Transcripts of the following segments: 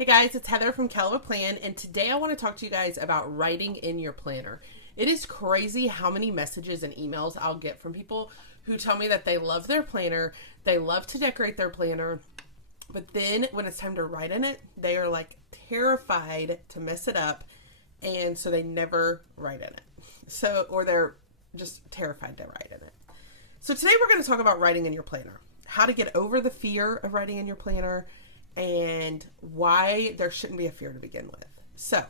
Hey guys, it's Heather from Kell Plan, and today I want to talk to you guys about writing in your planner. It is crazy how many messages and emails I'll get from people who tell me that they love their planner, they love to decorate their planner, but then when it's time to write in it, they are like terrified to mess it up, and so they never write in it. Or they're just terrified to write in it. So today we're going to talk about writing in your planner, how to get over the fear of writing in your planner, and why there shouldn't be a fear to begin with. So,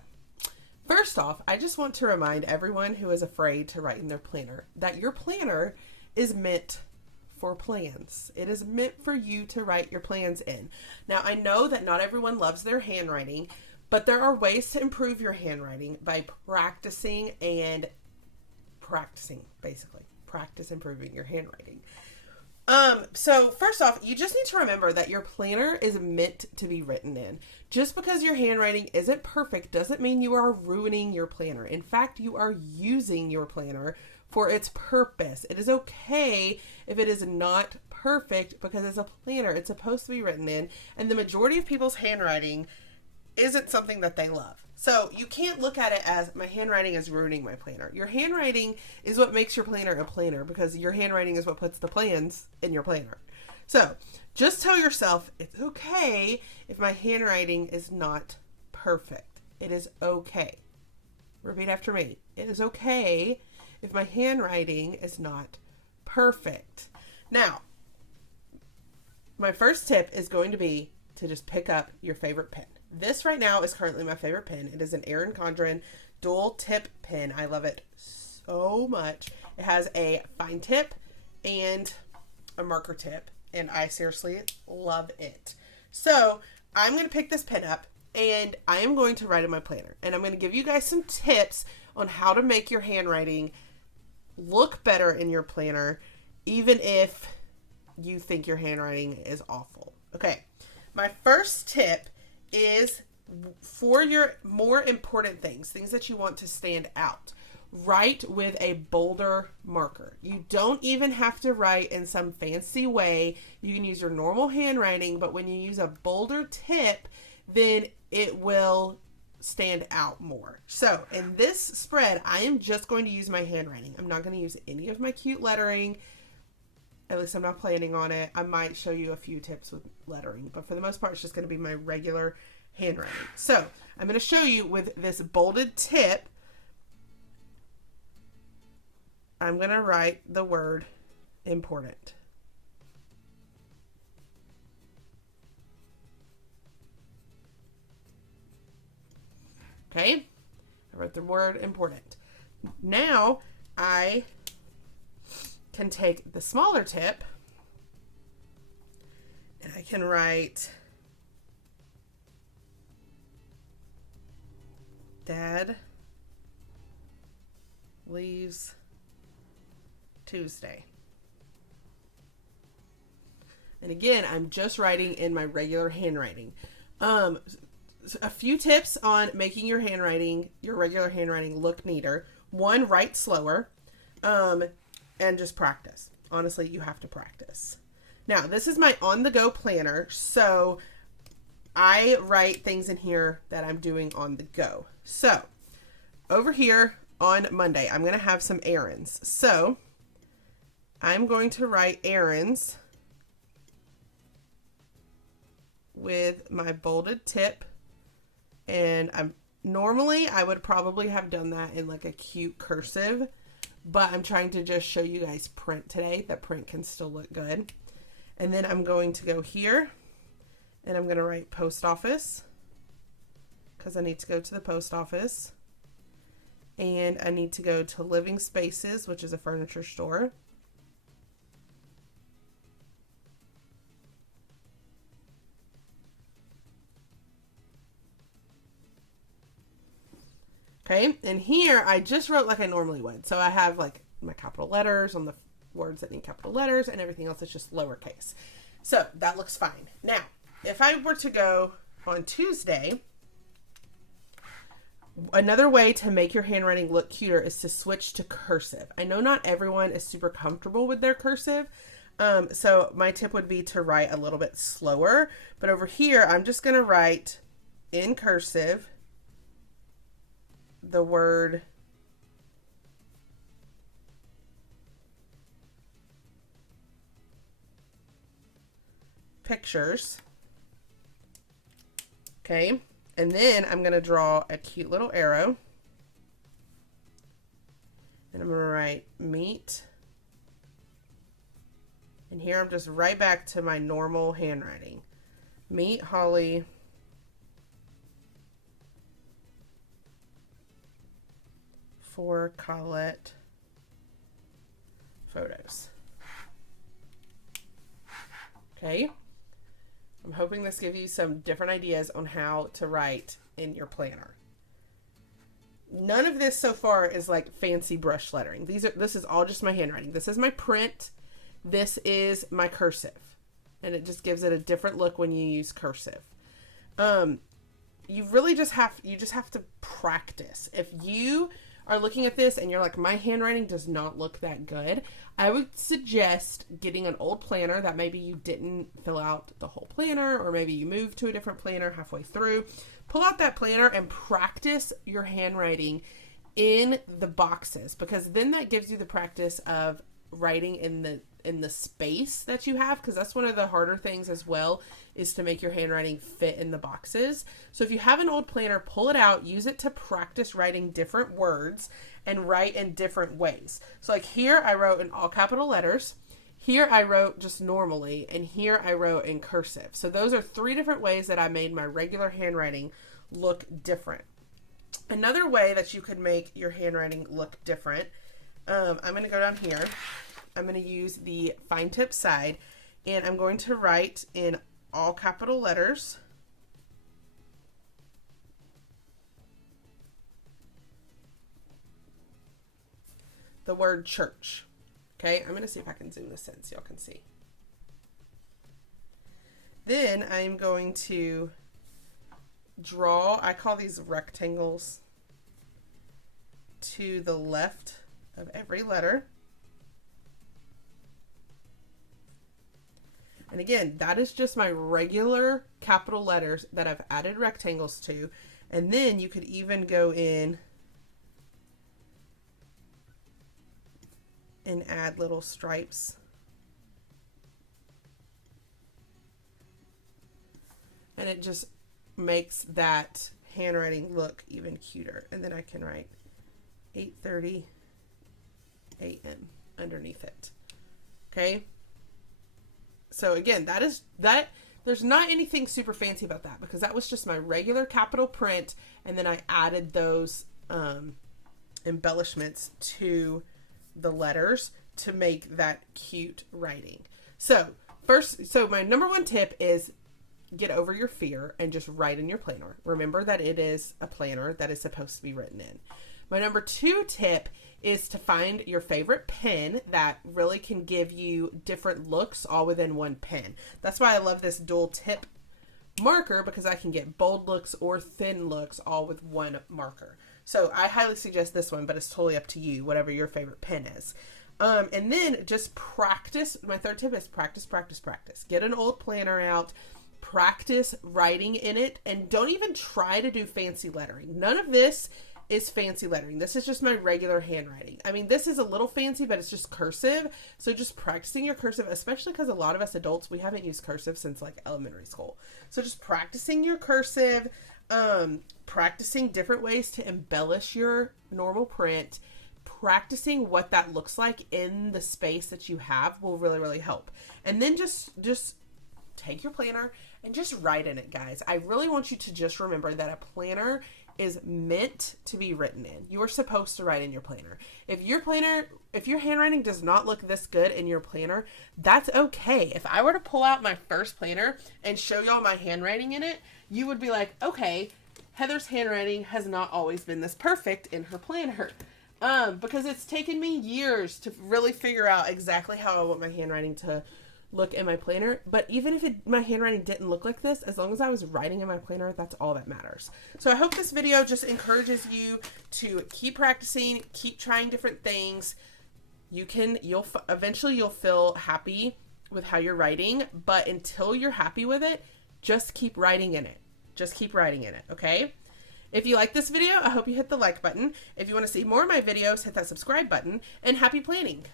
first off, I just want to remind everyone who is afraid to write in their planner that your planner is meant for plans. It is meant for you to write your plans in. Now, I know that not everyone loves their handwriting, but there are ways to improve your handwriting by practicing, basically. Practice improving your handwriting. So first off, you just need to remember that your planner is meant to be written in. Just because your handwriting isn't perfect doesn't mean you are ruining your planner. In fact, you are using your planner for its purpose. It is okay if it is not perfect because it's a planner. It's supposed to be written in, and the majority of people's handwriting isn't something that they love. So you can't look at it as my handwriting is ruining my planner. Your handwriting is what makes your planner a planner because your handwriting is what puts the plans in your planner. So just tell yourself it's okay if my handwriting is not perfect. It is okay. Repeat after me. It is okay if my handwriting is not perfect. Now, my first tip is going to be to just pick up your favorite pen. This right now is currently my favorite pen. It is an Erin Condren dual tip pen. I love it so much. It has a fine tip and a marker tip, and I seriously love it. So I'm going to pick this pen up, and I am going to write in my planner. And I'm going to give you guys some tips on how to make your handwriting look better in your planner, even if you think your handwriting is awful. Okay, my first tip is for your more important things that you want to stand out. Write with a bolder marker. You don't even have to write in some fancy way. You can use your normal handwriting, but when you use a bolder tip, then it will stand out more. So in this spread, I am just going to use my handwriting. I'm not going to use any of my cute lettering. At least I'm not planning on it. I might show you a few tips with lettering, but for the most part, it's just going to be my regular handwriting. So I'm going to show you with this bolded tip. I'm going to write the word important. Okay, I wrote the word important. Now I can take the smaller tip and I can write Dad leaves Tuesday. And again, I'm just writing in my regular handwriting. A few tips on making your regular handwriting look neater. One, write slower. And just practice. Honestly, you have to practice. Now, this is my on-the-go planner, so I write things in here that I'm doing on the go. So, over here on Monday, I'm going to have some errands. So, I'm going to write errands with my bolded tip, and normally I would probably have done that in like a cute cursive, but I'm trying to just show you guys print today. That print can still look good. And then I'm going to go here and I'm going to write post office because I need to go to the post office. And I need to go to Living Spaces, which is a furniture store. Okay, and here I just wrote like I normally would. So I have like my capital letters on the words that need capital letters, and everything else is just lowercase. So that looks fine. Now, if I were to go on Tuesday, another way to make your handwriting look cuter is to switch to cursive. I know not everyone is super comfortable with their cursive, So my tip would be to write a little bit slower. But over here, I'm just going to write in cursive the word pictures. Okay, and then I'm going to draw a cute little arrow. And I'm going to write meet. And here I'm just right back to my normal handwriting. Meet Holly for Colette photos. Okay. I'm hoping this gives you some different ideas on how to write in your planner. None of this so far is like fancy brush lettering. This is all just my handwriting. This is my print. This is my cursive. And it just gives it a different look when you use cursive. You really just have to practice. If you are looking at this and you're like, my handwriting does not look that good, I would suggest getting an old planner that maybe you didn't fill out the whole planner, or maybe you moved to a different planner halfway through. Pull out that planner and practice your handwriting in the boxes, because then that gives you the practice of writing in the space that you have, because that's one of the harder things as well, is to make your handwriting fit in the boxes. So if you have an old planner, pull it out, use it to practice writing different words and write in different ways. So like here I wrote in all capital letters, here I wrote just normally, and here I wrote in cursive. So those are 3 different ways that I made my regular handwriting look different. Another way that you could make your handwriting look different, I'm going to go down here. I'm going to use the fine tip side, and I'm going to write in all capital letters the word church. Okay, I'm going to see if I can zoom this in so y'all can see. Then I'm going to draw, I call these rectangles, to the left of every letter. And again, that is just my regular capital letters that I've added rectangles to. And then you could even go in and add little stripes. And it just makes that handwriting look even cuter. And then I can write 8:30 a.m. underneath it. Okay? So again, there's not anything super fancy about that, because that was just my regular capital print, and then I added those embellishments to the letters to make that cute writing. So my number 1 tip is get over your fear and just write in your planner. Remember that it is a planner that is supposed to be written in. My number 2 tip is to find your favorite pen that really can give you different looks all within one pen. That's why I love this dual tip marker, because I can get bold looks or thin looks all with one marker. So I highly suggest this one, but it's totally up to you, whatever your favorite pen is. And then just practice. My 3rd tip is practice, practice, practice. Get an old planner out, practice writing in it, and don't even try to do fancy lettering. None of this is fancy lettering. This is just my regular handwriting. I mean, this is a little fancy, but it's just cursive. So just practicing your cursive, especially because a lot of us adults, we haven't used cursive since like elementary school. So just practicing your cursive, practicing different ways to embellish your normal print, practicing what that looks like in the space that you have will really, really help. And then just take your planner and just write in it, guys. I really want you to just remember that a planner is meant to be written in. You are supposed to write in your planner. If your handwriting does not look this good in your planner, that's okay. If I were to pull out my first planner and show y'all my handwriting in it, you would be like, okay, Heather's handwriting has not always been this perfect in her planner. Because it's taken me years to really figure out exactly how I want my handwriting to look in my planner. But even if my handwriting didn't look like this, as long as I was writing in my planner, that's all that matters. So I hope this video just encourages you to keep practicing, keep trying different things. Eventually you'll feel happy with how you're writing, but until you're happy with it, just keep writing in it. Just keep writing in it, okay? If you like this video, I hope you hit the like button. If you want to see more of my videos, hit that subscribe button, and happy planning!